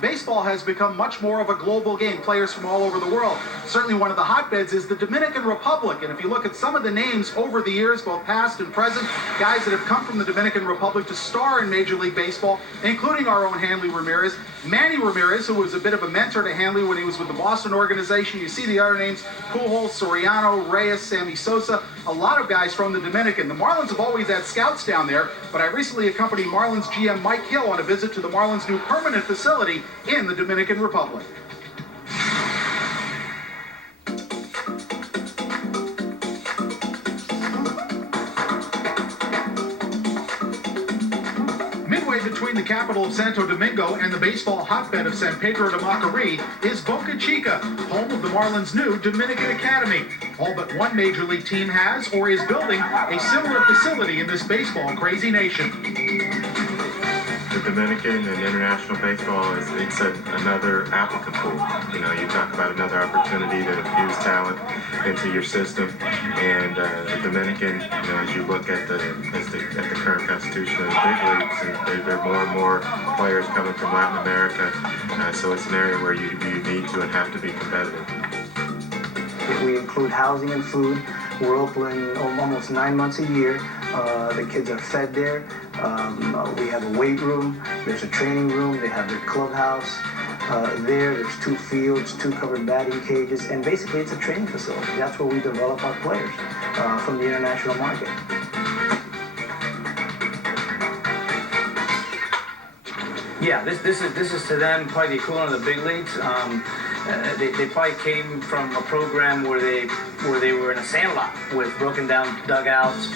baseball has become much more of a global game, players from all over the world. Certainly one of the hotbeds is the Dominican Republic, and if you look at some of the names over the years, both past and present, guys that have come from the Dominican Republic to star in Major League Baseball, including our own Hanley Ramirez, Manny Ramirez, who was a bit of a mentor to Hanley when he was with the Boston organization. You see the other names, Pujols, Soriano, Reyes, Sammy Sosa, a lot of guys from the Dominican. The Marlins have always had scouts down there, but I recently accompanied Marlins GM Mike Hill on a visit to the Marlins' new permanent facility in the Dominican Republic. Midway between the capital of Santo Domingo and the baseball hotbed of San Pedro de Macorís is Boca Chica, home of the Marlins' new Dominican Academy. All but one major league team has or is building a similar facility in this baseball crazy nation. The Dominican and international baseball it's another applicant pool. You know, you talk about another opportunity to infuse talent into your system, and the Dominican, you know, as you look at the current constitution of the big leagues, there are more and more players coming from Latin America, so it's an area where you need to and have to be competitive. We include housing and food. We're open almost 9 months a year. The kids are fed there. We have a weight room. There's a training room. They have their clubhouse. There's 2 fields, 2 covered batting cages, and basically it's a training facility. That's where we develop our players from the international market. Yeah, this is to them probably the equivalent of the big leagues. They probably came from a program where they were in a sandlot with broken down dugouts,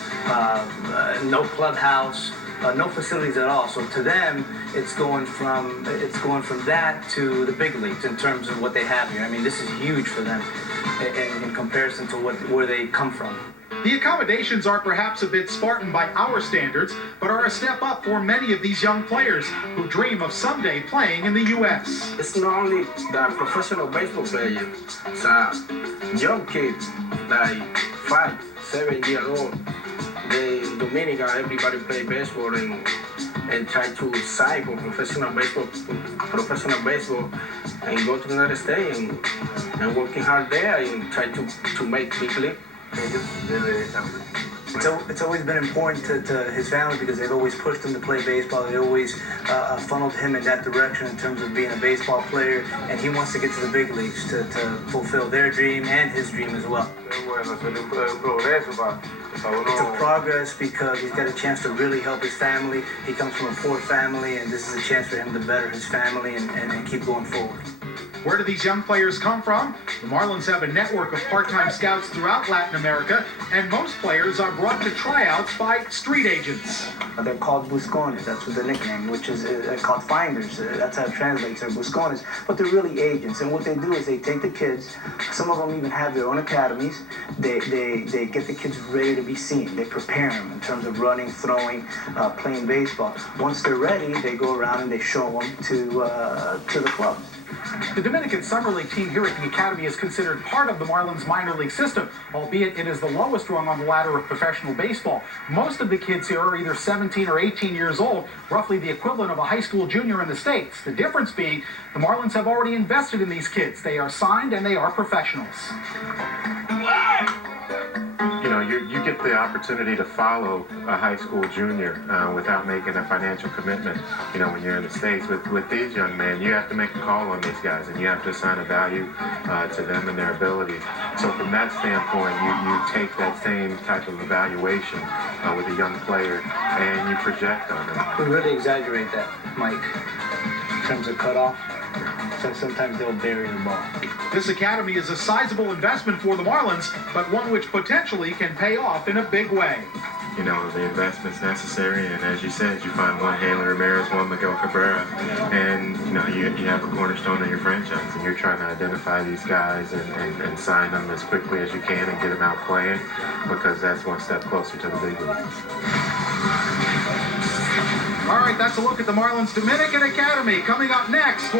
no clubhouse, no facilities at all. So to them, it's going from that to the big leagues in terms of what they have here. I mean, this is huge for them in comparison to where they come from. The accommodations are perhaps a bit Spartan by our standards, but are a step up for many of these young players who dream of someday playing in the U.S. It's not only the professional baseball players, it's young kids, like 5, 7 years old. In Dominica, everybody play baseball and try to sign for professional baseball and go to the United States and working hard there and try to make big league. It's always been important to his family because they've always pushed him to play baseball. They always funneled him in that direction in terms of being a baseball player, and he wants to get to the big leagues to fulfill their dream and his dream as well. It's a progress because he's got a chance to really help his family. He comes from a poor family, and this is a chance for him to better his family and keep going forward. Where do these young players come from? The Marlins have a network of part-time scouts throughout Latin America, and most players are brought to tryouts by street agents. They're called buscones. That's what the nickname, which is called finders. That's how it translates. They're buscones, but they're really agents. And what they do is they take the kids. Some of them even have their own academies. They get the kids ready to be seen. They prepare them in terms of running, throwing, playing baseball. Once they're ready, they go around and they show them to the clubs. The Dominican Summer League team here at the Academy is considered part of the Marlins minor league system, albeit it is the lowest rung on the ladder of professional baseball. Most of the kids here are either 17 or 18 years old, roughly the equivalent of a high school junior in the States. The difference being the Marlins have already invested in these kids. They are signed and they are professionals. You know, you get the opportunity to follow a high school junior without making a financial commitment. You know, when you're in the States, with these young men, you have to make a call on these guys, and you have to assign a value to them and their abilities. So from that standpoint, you take that same type of evaluation with a young player, and you project on them. We really exaggerate that, Mike, in terms of cutoff. So sometimes they'll bury the ball. This academy is a sizable investment for the Marlins, but one which potentially can pay off in a big way. You know, the investment's necessary, and as you said, you find one Hanley Ramirez, one Miguel Cabrera, and you know, you have a cornerstone of your franchise, and you're trying to identify these guys and sign them as quickly as you can and get them out playing, because that's one step closer to the big leagues. All right, that's a look at the Marlins Dominican Academy. Coming up next,